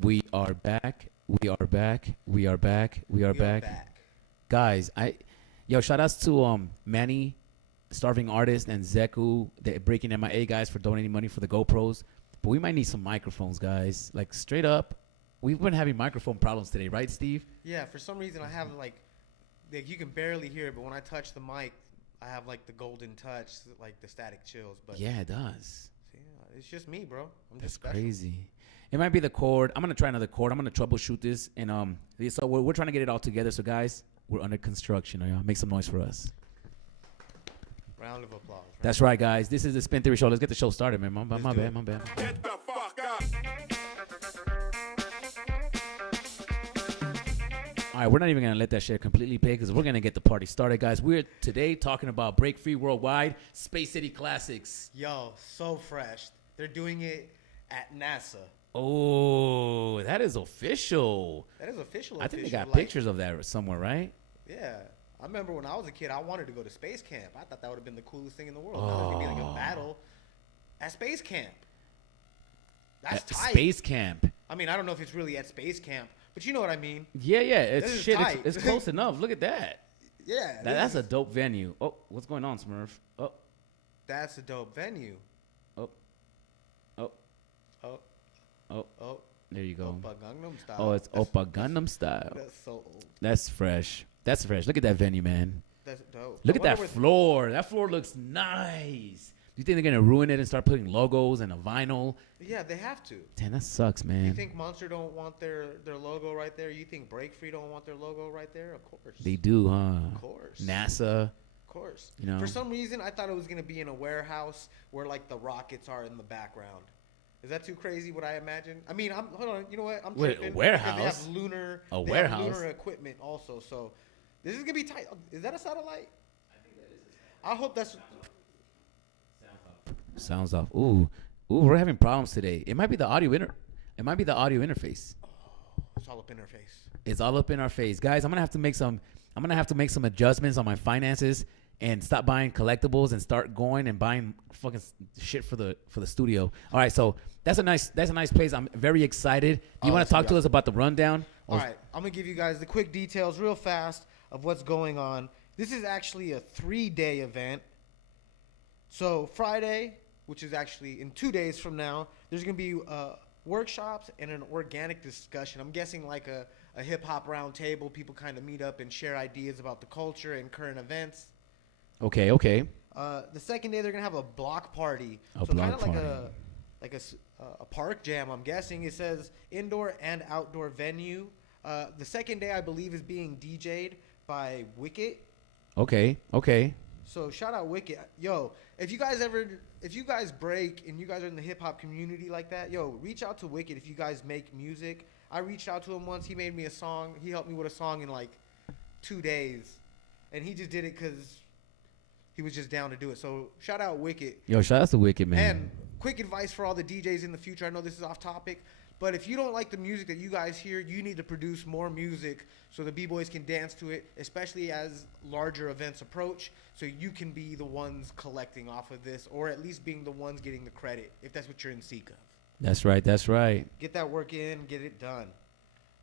We are back. We are back. We are back. We are We are back. back. Guys, shout outs to Manny, Starving Artist, and Zeku, the Breaking MIA guys for donating money for the GoPros. But we might need some microphones, guys. Like straight up. We've been having microphone problems today, right, Steve? Yeah, for some reason I have like you can barely hear it, but when I touch the mic, I have like the golden touch, like the static chills. But Yeah, it does. yeah, it's just me, bro. I'm That's just special. crazy. It might be the cord. I'm gonna try another cord. I'm gonna troubleshoot this, and so we're trying to get it all together. So guys, we're under construction. Y'all make some noise for us. Round of applause. That's right, guys. This is the Spin Theory Show. Let's get the show started, man. My Let's bad, do it. my bad. Get the fuck up. All right, we're not even gonna let that shit completely pay because we're gonna get the party started, guys. We're today talking about Break Free Worldwide, Space City Classics. Yo, so fresh. They're doing it at NASA. Oh, that is official. That is official. I think they got like, pictures of that somewhere, right? Yeah. I remember when I was a kid, I wanted to go to space camp. I thought that would have been the coolest thing in the world. Now there's gonna be like a battle at space camp. That's tight. Space Camp. I mean, I don't know if it's really at space camp, but you know what I mean. Yeah, it's This is shit. tight. It's close enough. Look at that. Yeah. That's a dope venue. Oh, what's going on, Smurf? Oh, That's a dope venue. oh, oh, Oh, oh. oh. There you go. Oppa Gangnam Style. Oh, it's That's- Oppa Gundam style. That's so old. That's fresh. That's fresh. Look at that venue, man. That's dope. Look I at that wonder where- floor. That floor looks nice. Do you think they're gonna ruin it and start putting logos and a vinyl? Yeah, they have to. Damn, that sucks, man. You think Monster don't want their logo right there? You think Break Free don't want their logo right there? Of course. They do, huh? Of course. NASA. Of course. You know. For some reason, I thought it was gonna be in a warehouse where like the rockets are in the background. Is that too crazy? What I imagine? I mean, hold on. You know what? I'm Wait, a tripping. warehouse? They have lunar. A they warehouse? Have lunar equipment also. So this is gonna be tight. Is that a satellite? I think that is. I hope that's. Sounds off. Ooh, we're having problems today. It might be the audio interface. It's all up in her face. It's all up in our face, guys. I'm gonna have to make some adjustments on my finances and stop buying collectibles and start going and buying fucking shit for the studio. All right, so that's a nice place. I'm very excited. You want that's to talk to awesome. us about the rundown? All right, I'm gonna give you guys the quick details real fast of what's going on. This is actually a 3-day event. So Friday, which is actually in 2 days from now, there's gonna be workshops and an organic discussion. I'm guessing like a hip hop round table. People kind of meet up and share ideas about the culture and current events. Okay. The second day they're gonna have a block party. A so block kind of like party. a park jam. I'm guessing it says indoor and outdoor venue. The second day I believe is being DJ'd by Wicket. Okay. So shout out Wicket. Yo, if you guys break and you guys are in the hip hop community like that, yo, reach out to Wicket if you guys make music. I reached out to him once. He made me a song. He helped me with a song in like 2 days, and he just did it because he was just down to do it. So shout out Wicket. Yo, shout out to Wicked, man. And quick advice for all the DJs in the future. I know this is off topic, but if you don't like the music that you guys hear, you need to produce more music so the B-boys can dance to it, especially as larger events approach, so you can be the ones collecting off of this, or at least being the ones getting the credit, if that's what you're in seek of. That's right. Get that work in, get it done.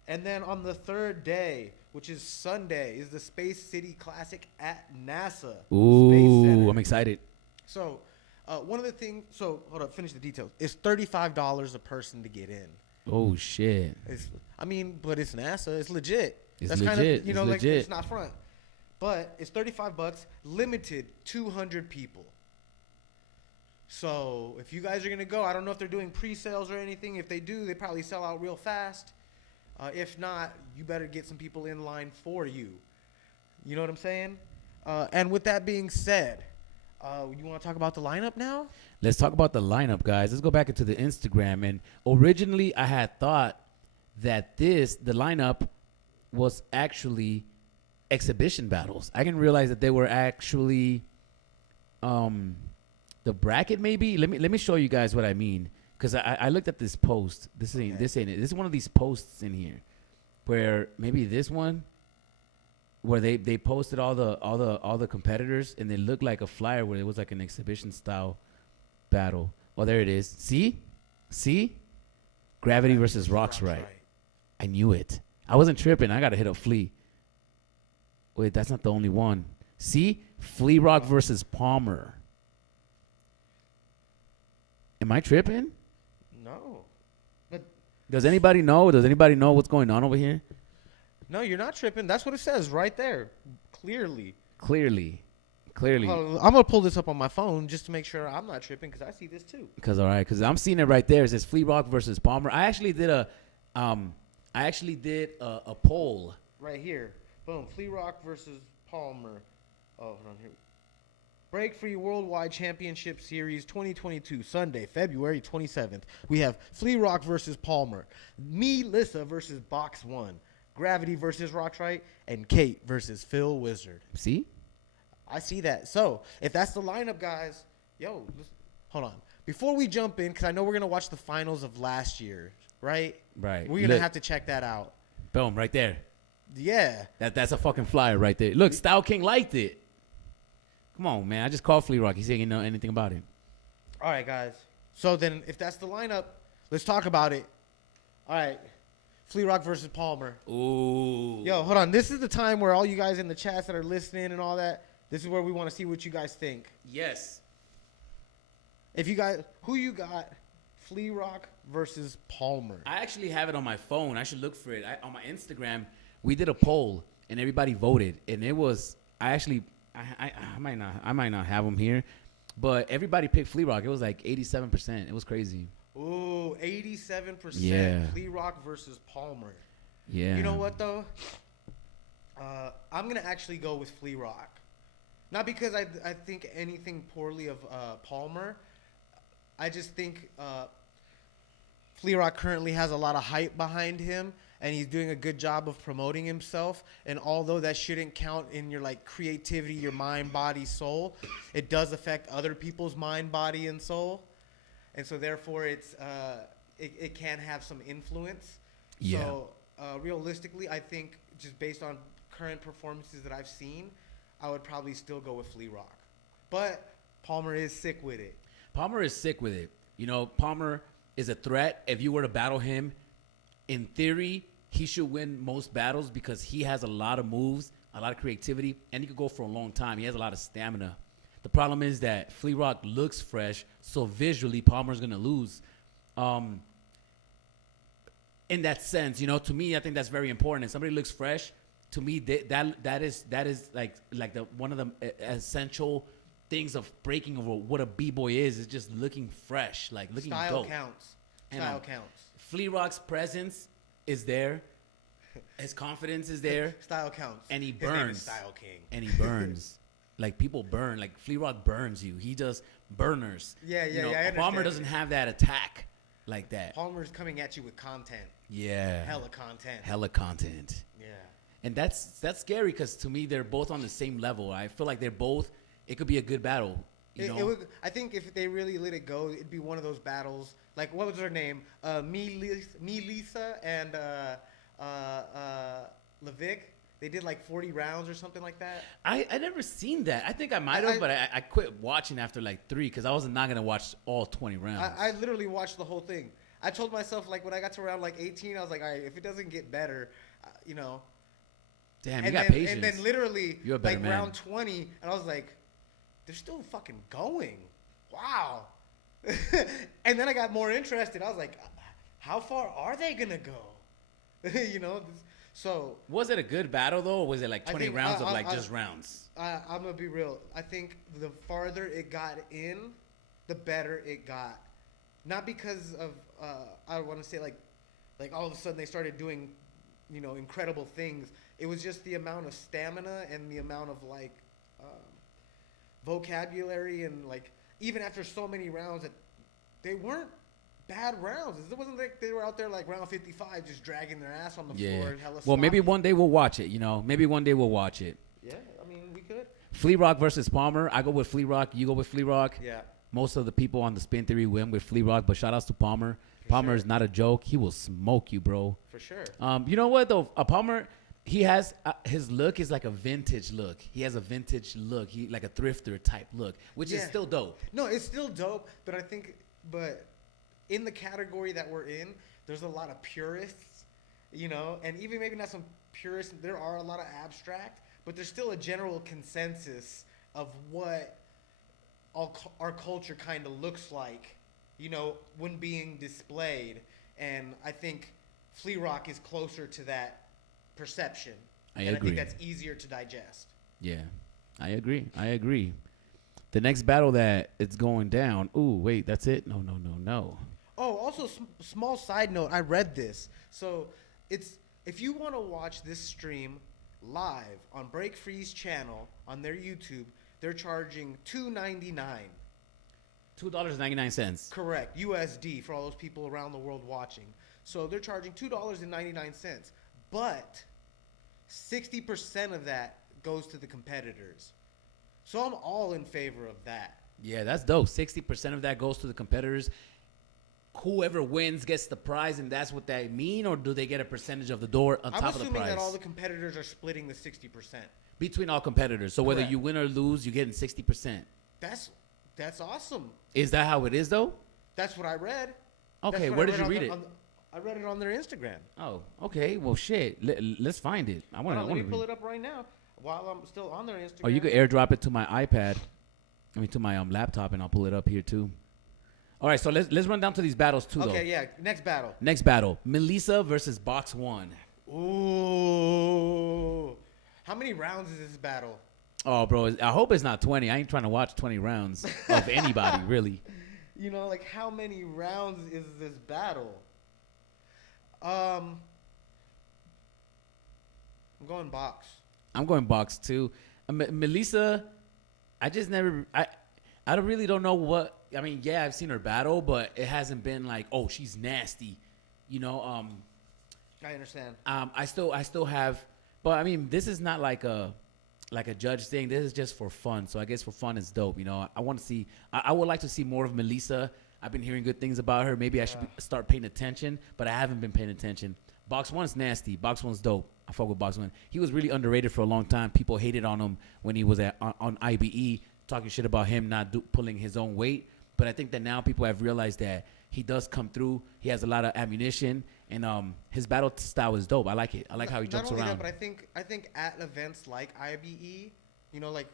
And then on the third day, which is Sunday, is the Space City Classic at NASA. Space Ooh, Center. I'm excited. So, one of the things. So, hold up. Finish the details. It's $35 a person to get in. Oh shit. But it's NASA. It's legit. It's That's legit. Kind of, It's like legit. it's not front. But it's $35. Limited 200 people. So, if you guys are gonna go, I don't know if they're doing pre-sales or anything. If they do, they probably sell out real fast. If not, you better get some people in line for you. You know what I'm saying? And with that being said, you want to talk about the lineup now? Let's talk about the lineup, guys. Let's go back into the Instagram. And originally, I had thought that the lineup was actually exhibition battles. I didn't realize that they were actually the bracket. Maybe let me show you guys what I mean, because I looked at this post. This ain't it. This is one of these posts in here where maybe this one where they posted all the competitors, and they looked like a flyer where it was like an exhibition style battle. Well, there it is. See, Gravity versus Rocks right. I knew it. I wasn't tripping. I got to hit up Flea. Wait, that's not the only one. See? Flea Rock versus Palmer. Am I tripping? No. But Does anybody know? Does anybody know what's going on over here? no, you're not tripping. That's what it says right there. Clearly. Clearly. I'm going to pull this up on my phone just to make sure I'm not tripping because I see this too. Because I'm seeing it right there. It says Flea Rock versus Palmer. I actually did a poll. Right here. Boom. Flea Rock versus Palmer. Oh, hold on here. Break Free Worldwide Championship Series 2022, Sunday, February 27th. We have Flea Rock versus Palmer, Me, Lissa versus Box One, Gravity versus Rockstrite, and Kate versus Phil Wizard. See? I see that. So, if that's the lineup, guys, hold on. Before we jump in, because I know we're going to watch the finals of last year, right? Right. We're going to have to check that out. Boom, right there. Yeah. That's a fucking flyer right there. Look, Style King liked it. Come on, man. I just called Flea Rock. He said he didn't know anything about it. All right, guys. So then if that's the lineup, let's talk about it. All right. Flea Rock versus Palmer. Ooh. Yo, hold on. This is the time where all you guys in the chats that are listening and all that, this is where we want to see what you guys think. Yes. Who you got? Flea Rock versus Palmer. I actually have it on my phone. I should look for it. On my Instagram, we did a poll, and everybody voted. And it was, I might not have them here, but everybody picked Flea Rock. It was like 87%. It was crazy. Ooh, 87%. Yeah. Flea Rock versus Palmer. Yeah. You know what, though? I'm going to actually go with Flea Rock. Not because I think anything poorly of Palmer. I just think Flea Rock currently has a lot of hype behind him, and he's doing a good job of promoting himself. And although that shouldn't count in your like creativity, your mind, body, soul, it does affect other people's mind, body, and soul. And so therefore, it can have some influence. Yeah. So realistically, I think just based on current performances that I've seen, I would probably still go with Flea Rock. But Palmer is sick with it. Palmer is sick with it. You know, Palmer is a threat. If you were to battle him, in theory, he should win most battles because he has a lot of moves, a lot of creativity, and he could go for a long time. He has a lot of stamina. The problem is that Flea Rock looks fresh, so visually Palmer's going to lose. In that sense, you know, to me, I think that's very important. If somebody looks fresh, to me, that is like the one of the essential things of breaking over what a b-boy is just looking fresh, like looking Style dope. counts. And, Style counts. Flea Rock's presence is there. His confidence is there. Style counts. And he His name is burns. Style King. And he burns. Like people burn. Like Flea Rock burns you. He does burners. Yeah, you know, I understand. Palmer doesn't have that attack like that. Palmer's coming at you with content. Yeah. Hella content. Hella content. Yeah. And that's scary because to me they're both on the same level. I feel like they're both. It could be a good battle. You know? I think if they really let it go, it'd be one of those battles. Like what was her name? Me Lisa and Levick. They did like 40 rounds or something like that. I never seen that. I think I might have, but I quit watching after like 3 because I was not gonna watch all 20 rounds. I literally watched the whole thing. I told myself like when I got to around like 18, I was like, all right, if it doesn't get better, you know. Damn, you and got then, patience. And then literally You're a better like man. round 20, and I was like, they're still fucking going. Wow. And then I got more interested. I was like, how far are they gonna go? You know. So was it a good battle though, or was it like 20 rounds of like just rounds? I'm gonna be real. I think the farther it got in, the better it got. Not because of I want to say like all of a sudden they started doing, you know, incredible things. It was just the amount of stamina and the amount of like vocabulary and like even after so many rounds that they weren't bad rounds. It wasn't like they were out there like round 55 just dragging their ass on the floor and hella well, maybe sloppy. one day we'll watch it, you know. Maybe one day we'll watch it. Yeah, I mean, we could. Flea Rock versus Palmer. I go with Flea Rock. You go with Flea Rock. Yeah. Most of the people on the Spin Theory win with Flea Rock, but shout outs to Palmer. Palmer is not a joke. He will smoke you, bro. For sure. You know what, though? Palmer, he has his look is like a vintage look. He has a vintage look. He like a thrifter type look, which is still dope. No, it's still dope, but I think, in the category that we're in, there's a lot of purists, you know, and even maybe not some purists. There are a lot of abstract, but there's still a general consensus of what our culture kind of looks like, you know, when being displayed. And I think Flea Rock is closer to that perception. I and agree. I think that's easier to digest. Yeah, I agree. The next battle that it's going down. Ooh, wait, that's it? No. Oh, also, small side note, I read this. So it's if you want to watch this stream live on Break Free's channel on their YouTube, they're charging $2.99. $2.99. Correct, USD for all those people around the world watching. So they're charging $2.99, but 60% of that goes to the competitors. So I'm all in favor of that. Yeah, that's dope. 60% of that goes to the competitors. Whoever wins gets the prize, and that's what they mean, or do they get a percentage of the door on top of the prize? I'm assuming that all the competitors are splitting the 60%. Between all competitors. So whether you win or lose, you're getting 60%. That's awesome. Is that how it is, though? That's what I read. Okay, where did you read it? I read it on their Instagram. Oh, okay. Well, shit. Let's find it. I want to. Let me pull it up right now while I'm still on their Instagram. Or you could airdrop it to my iPad. To my laptop, and I'll pull it up here too. All right, so let's run down to these battles too. Okay, yeah. Next battle. Melissa versus Box One. Ooh. How many rounds is this battle? Oh, bro, I hope it's not 20. I ain't trying to watch 20 rounds of anybody, really. You know, like how many rounds is this battle? I'm going box. I'm going box too. Melissa, I just never. I really don't know what. I mean, yeah, I've seen her battle, but it hasn't been like, oh, she's nasty. You know. I understand. I still have, but I mean, this is not like a judge thing. This is just for fun. So I guess for fun, it's dope. You know, I want to see. I would like to see more of Melissa. I've been hearing good things about her. Maybe I should start paying attention, but I haven't been paying attention. Box One's nasty. Box One's dope. I fuck with Box One. He was really underrated for a long time. People hated on him when he was on IBE, talking shit about him not pulling his own weight. But I think that now people have realized that he does come through. He has a lot of ammunition, and his battle style is dope. I like it. I like how he jumps around. Not only that, but I think at events like IBE, you know, like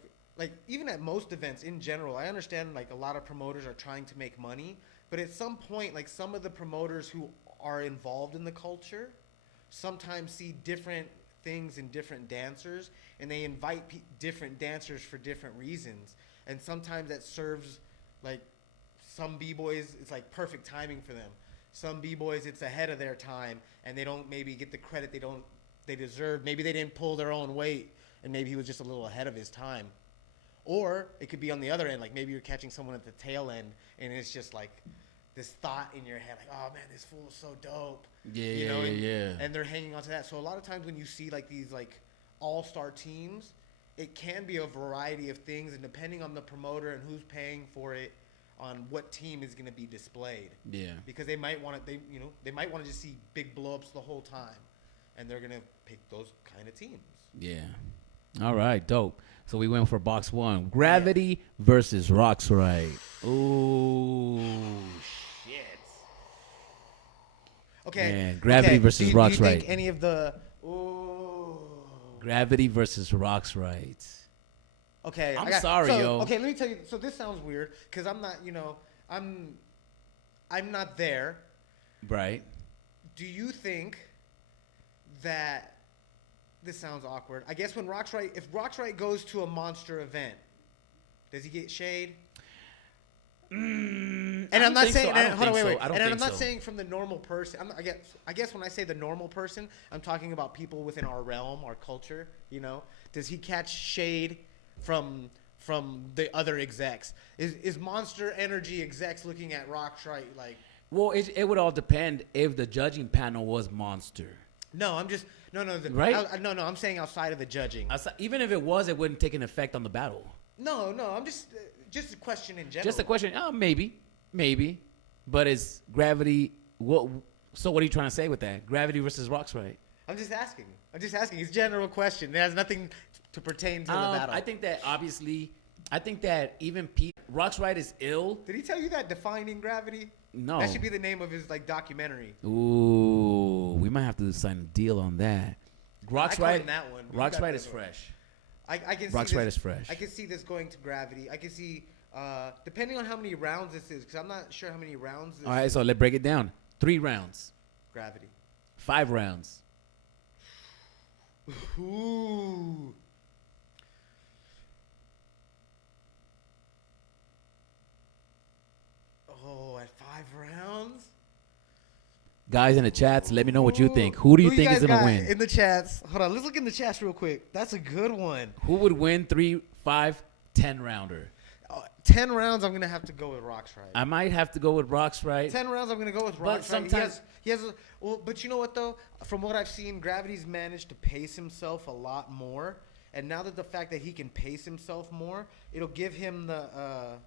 even at most events in general, I understand like a lot of promoters are trying to make money, but at some point, like some of the promoters who are involved in the culture sometimes see different things in different dancers, and they invite different dancers for different reasons, and sometimes that serves like some b-boys, it's like perfect timing for them. Some b-boys, it's ahead of their time, and they don't maybe get the credit they deserve. Maybe they didn't pull their own weight, and maybe he was just a little ahead of his time. Or it could be on the other end, like maybe you're catching someone at the tail end, and it's just like this thought in your head, like, oh man, this fool is so dope. Yeah. And they're hanging on to that. So a lot of times when you see like these like all-star teams, it can be a variety of things, and depending on the promoter and who's paying for it, on what team is going to be displayed. Yeah. Because they might want to, they might want to just see big blow-ups the whole time, and they're going to pick those kind of teams. Yeah. All right, dope. So we went for Box One. Gravity versus Rocks Right. Ooh. Shit. Okay. Man, Gravity versus Rocks Do you Right. think any of the... Ooh. Gravity versus Rocks Right. Okay. I'm sorry, yo. Okay, let me tell you. So this sounds weird because I'm not, I'm not there. Right. Do you think that this sounds awkward? I guess if Rocks Right goes to a monster event, does he get shade? And I'm not saying. Hold on, wait. And I'm not saying from the normal person. I guess when I say the normal person, I'm talking about people within our realm, our culture. Does he catch shade from the other execs? Is Monster Energy execs looking at Rocks Right like? Well, it would all depend if the judging panel was Monster. No, I'm just no. Right? No. I'm saying outside of the judging. Even if it was, it wouldn't take an effect on the battle. No. I'm just a question in general. Just a question. Oh, maybe. But is Gravity? So what are you trying to say with that? Gravity versus Rocks Right? I'm just asking. It's a general question. It has nothing to pertain to the battle. I think that obviously I think that even Pete Rock's right is ill. Did he tell you that defining gravity? No. That should be the name of his like documentary. Ooh, we might have to sign a deal on that. Rock's I call right. him that one. Rock's You got right the is other one. fresh. I can Rock's see right this, is fresh. I can see this going to gravity. I can see, depending on how many rounds this is, because I'm not sure how many rounds this All right, is. so let's break it down. 3 rounds, Gravity. 5 rounds. Ooh. Oh, at 5 rounds? Guys in the chats, let me know what you think. Who do you think guys is gonna got win? in the chats? Hold on, let's look in the chats real quick. That's a good one. Who would win 3, 5, 10 rounder? 10 rounds, I'm gonna have to go with Rock's right. I might have to go with Rock's right. 10 rounds, I'm gonna go with But Rock's right. sometimes- He has well, but you know what though? From what I've seen, Gravity's managed to pace himself a lot more, and now that the fact that he can pace himself more, it'll give him the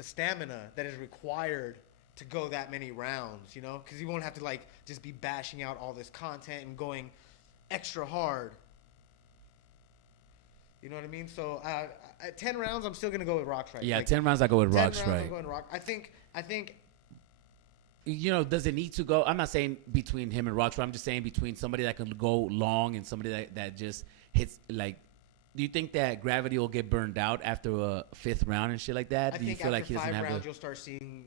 stamina that is required to go that many rounds. You know, because he won't have to like just be bashing out all this content and going extra hard. You know what I mean? So at 10 rounds, I'm still gonna go with Rock's right. Yeah, Like, 10 rounds I go with 10 Rock's rounds, right. I'm going Rock. I think. You know, does it need to go? I'm not saying between him and Rock's right. I'm just saying between somebody that can go long and somebody that just hits like. Do you think that Gravity will get burned out after a 5th round and shit like that? I Do you think feel after like he doesn't 5 have rounds, the? you'll start seeing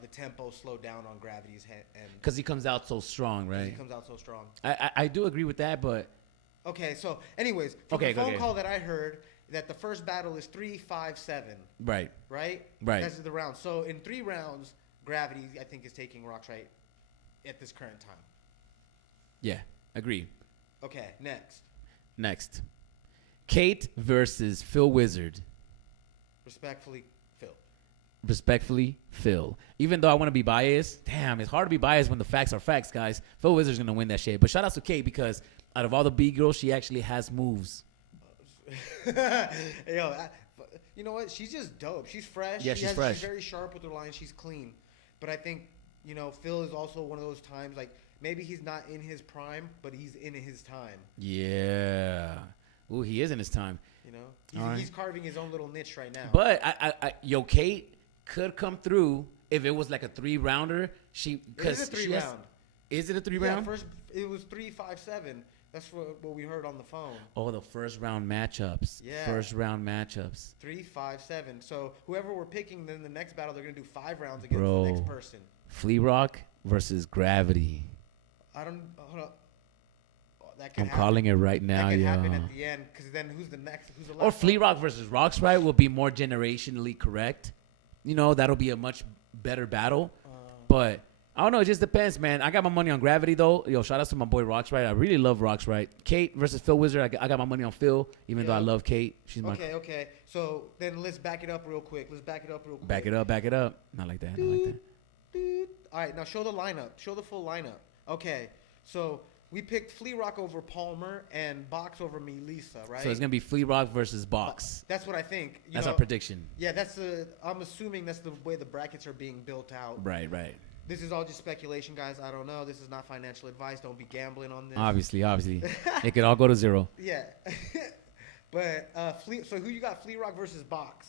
the tempo slow down on Gravity's head, and Because he comes out so strong, he right? comes out so strong. I do agree with that, but Okay, so anyways, from Okay, the phone okay. call that I heard, that the first battle is 3, 5, 7, right. right? Right. That's the round. So in 3 rounds, Gravity, I think, is taking Rock's right at this current time. Yeah, agree. Okay, Next, Kate versus Phil Wizard. respectfully, Phil. Respectfully, Phil. Even though I want to be biased, damn, it's hard to be biased when the facts are facts, guys. Phil Wizard's gonna win that shit. But shout out to Kate because out of all the B girls, she actually has moves. Yo, you know what? She's just dope. She's fresh. Yeah, she's fresh. She's very sharp with her lines. She's clean. But I think, you know, Phil is also one of those times, like, maybe he's not in his prime, but he's in his time. Yeah. Ooh, he is in his time. You know? He's carving his own little niche right now. But yo, Kate could come through if it was like a 3-rounder. It is a 3-round. Is it a 3 Yeah, round? first it was 3, 5, 7. That's what we heard on the phone. Oh, the first round matchups. Yeah. First round matchups. 3, 5, 7. So whoever we're picking, then the next battle, they're going to do 5 rounds against Bro. the next person. Flea Rock versus Gravity. Hold on. That I'm happen. calling it right now, That could yo. happen at the end, because then who's the next? Who's the last? Or Flea Rock versus Rock's right will be more generationally correct. You know, that'll be a much better battle. But I don't know. It just depends, man. I got my money on Gravity, though. Yo, shout out to my boy Rock's right. I really love Rock's right. Kate versus Phil Wizard. I got my money on Phil, even though I love Kate. She's my. Okay. So then let's back it up real quick. Back it up. Not like that. All right, now show the lineup. Show the full lineup. Okay, so we picked Flea Rock over Palmer and Box over Melissa, right? So it's gonna be Flea Rock versus Box. That's what I think. That's our prediction. Yeah, I'm assuming that's the way the brackets are being built out. Right. This is all just speculation, guys. I don't know. This is not financial advice. Don't be gambling on this. Obviously, it could all go to 0. Yeah. But so who you got? Flea Rock versus Box.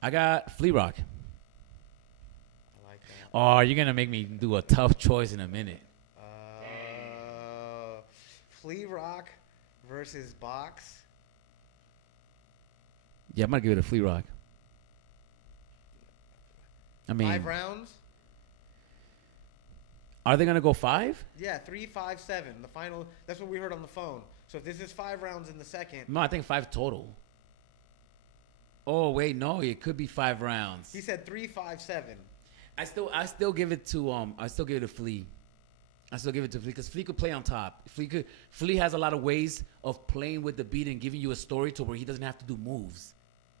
I got Flea Rock. I like that. Oh, you're gonna make me do a tough choice in a minute. Flea Rock versus Box. Yeah, I'm gonna give it a Flea Rock. I mean, 5 rounds. are they gonna go 5? Yeah, 3, 5, 7. The final. That's what we heard on the phone. So if this is 5 rounds in the second, No, I think 5 total. Oh wait, no, it could be 5 rounds. he said 3, 5, 7. I still give it to Flea. I still give it to Flea because Flea could play on top. Flea has a lot of ways of playing with the beat and giving you a story to where he doesn't have to do moves.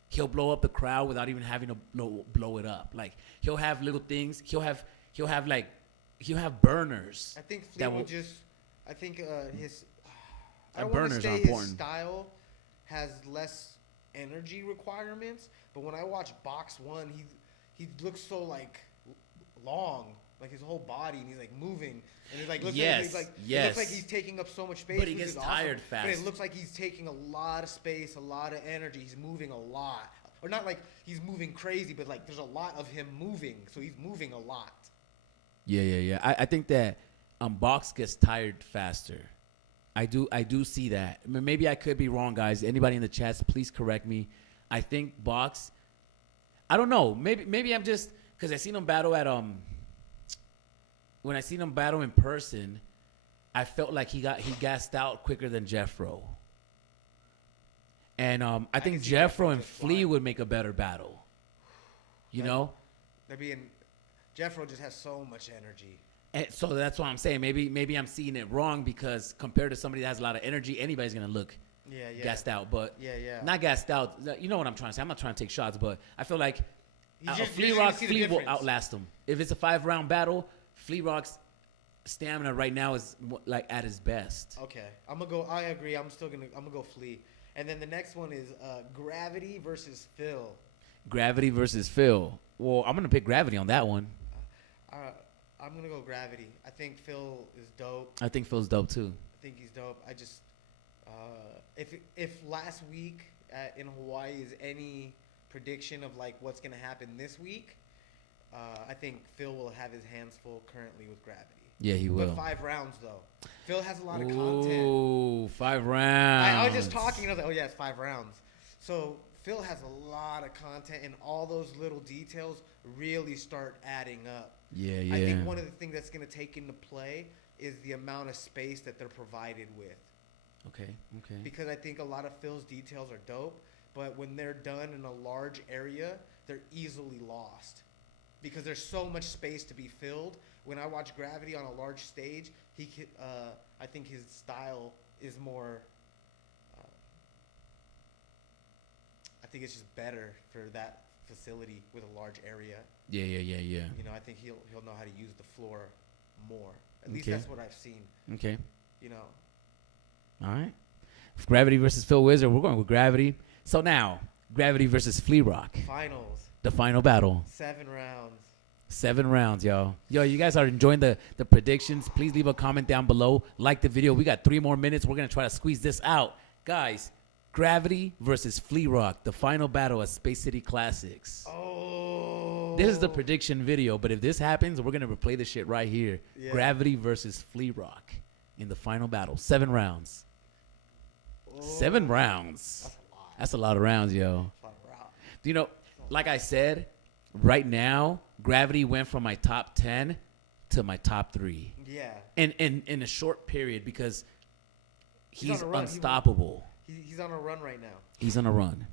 He'll blow up the crowd without even having to blow it up. Like he'll have little things. He'll have burners. I think Flea will just. I think his. I don't want to burners say are his important. style has less energy requirements, but when I watch Box 1, he looks so like long. like his whole body, and he's like moving, and it's like looks Yes, like, yes. it looks like he's taking up so much space, But he which gets is tired awesome. fast. But it looks like he's taking a lot of space, a lot of energy. He's moving a lot, or not like he's moving crazy, but like there's a lot of him moving, so he's moving a lot. Yeah. I think that Box gets tired faster. I do see that. I mean, maybe I could be wrong, guys. Anybody in the chats, please correct me. I think Box. I don't know. Maybe I'm just because I seen him battle at when I seen him battle in person, I felt like he gassed out quicker than Jeffro. And I think Jeffro and Flea would make a better battle. You know? Jeffro just has so much energy. And so that's why I'm saying maybe I'm seeing it wrong because compared to somebody that has a lot of energy, anybody's gonna look gassed out. But not gassed out. You know what I'm trying to say? I'm not trying to take shots, but I feel like Flea will outlast him. If it's a 5-round battle, Flea Rock's stamina right now is like at his best. Okay, I agree. I'm gonna go Flea. And then the next one is Gravity versus Phil. Gravity versus Phil. Well, I'm gonna pick Gravity on that one. I'm gonna go Gravity. I think Phil is dope. I think Phil's dope too. I think he's dope. I just if last week in Hawaii is any prediction of like what's gonna happen this week, I think Phil will have his hands full currently with Gravity. Yeah, he will. But 5 rounds though. Phil has a lot of content. Ooh, 5 rounds. I was just talking. I was like, oh yeah, it's 5 rounds. So Phil has a lot of content, and all those little details really start adding up. Yeah. I think one of the things that's going to take into play is the amount of space that they're provided with. Okay. Because I think a lot of Phil's details are dope, but when they're done in a large area, they're easily lost. Because there's so much space to be filled. When I watch Gravity on a large stage, I think his style is more. I think it's just better for that facility with a large area. Yeah. You know, I think he'll know how to use the floor more. At least that's what I've seen. Okay. You know. All right. Gravity versus Phil Wizard. We're going with Gravity. So now, Gravity versus Flea Rock. Finals. The final battle. 7 rounds. 7 rounds, yo. Yo, you guys are enjoying the predictions. Please leave a comment down below. Like the video. We got 3 more minutes. We're going to try to squeeze this out. Guys, Gravity versus Flea Rock. The final battle at Space City Classics. Oh. This is the prediction video, but if this happens, we're going to replay this shit right here. Yeah. Gravity versus Flea Rock in the final battle. 7 rounds. Oh. 7 rounds. That's a lot of rounds, yo. You know, like I said, right now, Gravity went from my top 10 to my top 3. Yeah. In a short period because he's unstoppable. He's on a run right now. He's on a run.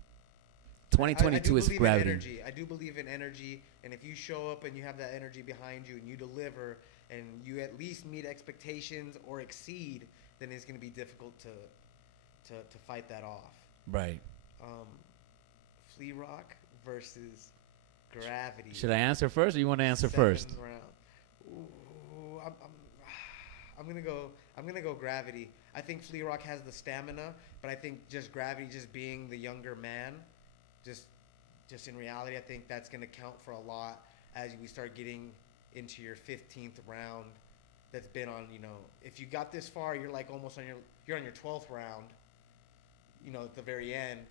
2022 is Gravity. I do believe in energy, and if you show up and you have that energy behind you and you deliver and you at least meet expectations or exceed, then it's going to be difficult to fight that off. Right. Flea Rock versus Gravity. Should I answer first, or you want to answer first? Round. Ooh, I'm gonna go Gravity. I think Flea Rock has the stamina, but I think just Gravity, just being the younger man, just in reality, I think that's gonna count for a lot as we start getting into your 15th round. That's been on, you know, if you got this far, you're like almost on your 12th round. You know, at the very end.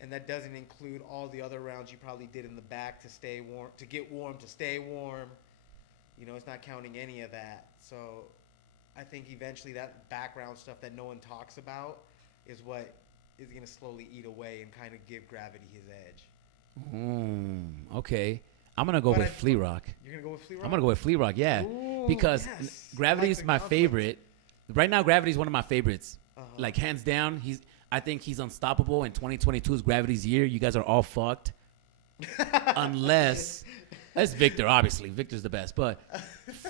And that doesn't include all the other rounds you probably did in the back to stay warm, to get warm, to stay warm. You know, it's not counting any of that. So I think eventually that background stuff that no one talks about is what is going to slowly eat away and kind of give Gravity his edge. Okay. I'm going to go with Flea Rock. You're going to go with Flea Rock? I'm going to go with Flea Rock, yeah. Ooh, because Gravity is my favorite. Right now, Gravity is one of my favorites. Like, hands down, I think he's unstoppable, and 2022 is Gravity's year. You guys are all fucked. Unless, that's Victor, obviously. Victor's the best. But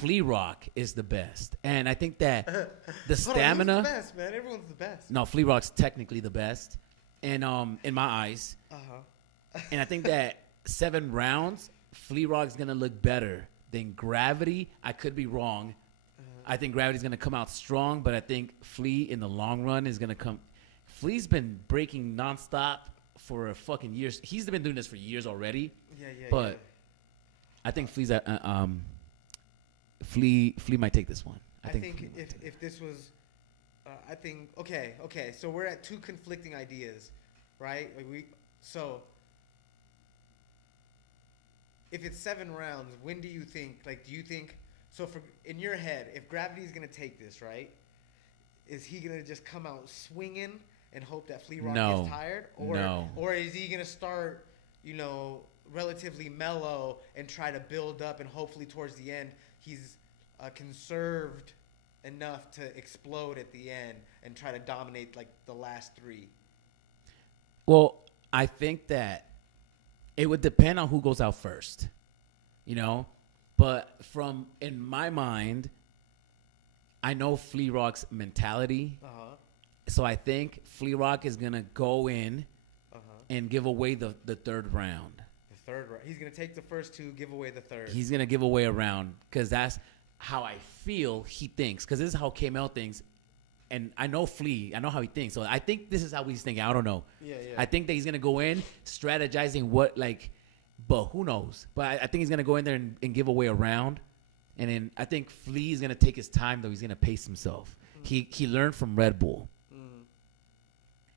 Flea Rock is the best. And I think that the stamina. Who's the best, man? Everyone's the best. No, Flea Rock's technically the best. And in my eyes. And I think that 7 rounds, Flea Rock's going to look better than Gravity. I could be wrong. I think Gravity's going to come out strong, but I think Flea in the long run is going to come. Flea's been breaking nonstop for a fucking years. He's been doing this for years already. Yeah. But I think Flea's Flea might take this one. I think if this was, I think okay. So we're at two conflicting ideas, right? So if it's 7 rounds, when do you think? Like, do you think? So for in your head, if Gravity's gonna take this, right? Is he gonna just come out swinging and hope that Flea Rock gets tired, or is he gonna start, relatively mellow and try to build up, and hopefully towards the end he's conserved enough to explode at the end and try to dominate like the last 3? Well, I think that it would depend on who goes out first, But in my mind, I know Flea Rock's mentality. So I think Flea Rock is going to go in and give away the third round. The third round. He's going to take the first 2, give away the third. He's going to give away a round because that's how I feel he thinks. Because this is how KML thinks. And I know Flea. I know how he thinks. So I think this is how he's thinking. I don't know. Yeah. I think that he's going to go in strategizing but who knows? But I think he's going to go in there and give away a round. And then I think Flea is going to take his time, though. He's going to pace himself. He learned from Red Bull.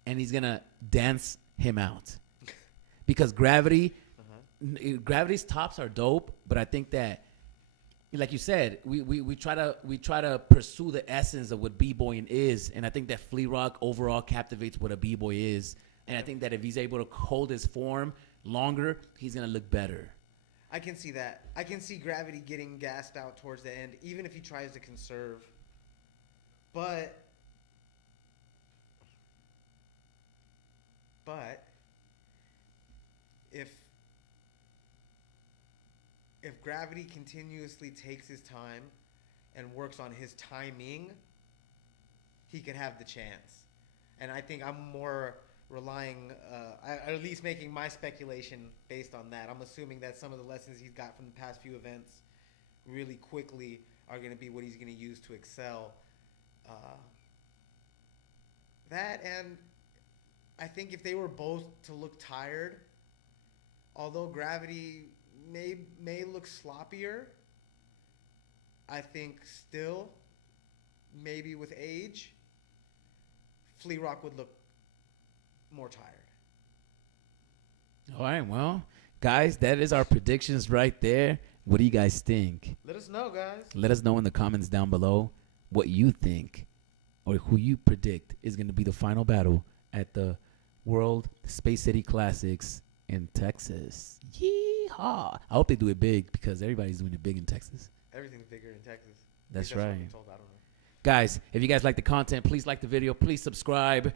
And he's going to dance him out. Because Gravity's tops are dope, but I think that, like you said, we try to pursue the essence of what b-boying is, and I think that Flea Rock overall captivates what a b-boy is, and I think that if he's able to hold his form longer, he's gonna look better. I can see that. I can see Gravity getting gassed out towards the end, even if he tries to conserve. But if Gravity continuously takes his time and works on his timing, he could have the chance. And I think I'm more relying, at least making my speculation based on that. I'm assuming that some of the lessons he's got from the past few events really quickly are going to be what he's going to use to excel. That, and I think if they were both to look tired, although Gravity may look sloppier, I think still, maybe with age, Flea Rock would look more tired. All right, well, guys, that is our predictions right there. What do you guys think? Let us know, guys. Let us know in the comments down below what you think or who you predict is going to be the final battle at the World Space City Classics in Texas. Yeehaw! I hope they do it big because everybody's doing it big in Texas. Everything's bigger in Texas. That's right. What I'm told. I don't know. Guys, if you guys like the content, please like the video. Please subscribe.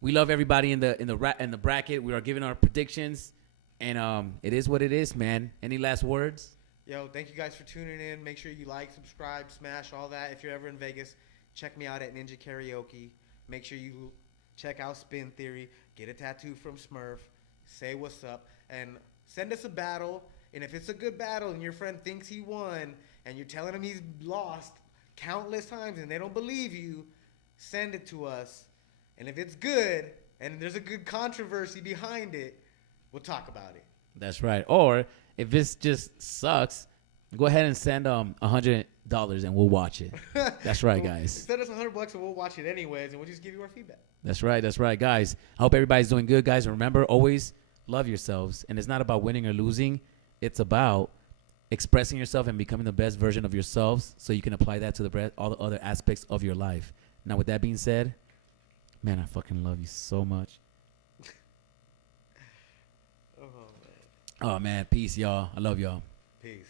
We love everybody in the bracket. We are giving our predictions, and it is what it is, man. Any last words? Yo, thank you guys for tuning in. Make sure you like, subscribe, smash, all that. If you're ever in Vegas, check me out at Ninja Karaoke. Make sure you check out Spin Theory. Get a tattoo from Smurf. Say what's up. And send us a battle. And if it's a good battle and your friend thinks he won and you're telling him he's lost countless times and they don't believe you, send it to us. And if it's good and there's a good controversy behind it, we'll talk about it. That's right. Or if this just sucks, go ahead and send $100 and we'll watch it. That's right, guys. Send us $100 and we'll watch it anyways, and we'll just give you our feedback. That's right, guys. I hope everybody's doing good, guys. Remember, always love yourselves. And it's not about winning or losing. It's about expressing yourself and becoming the best version of yourselves so you can apply that to all the other aspects of your life. Now, with that being said, man, I fucking love you so much. Oh, man. Peace, y'all. I love y'all. Peace.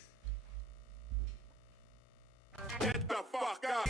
Get the fuck up.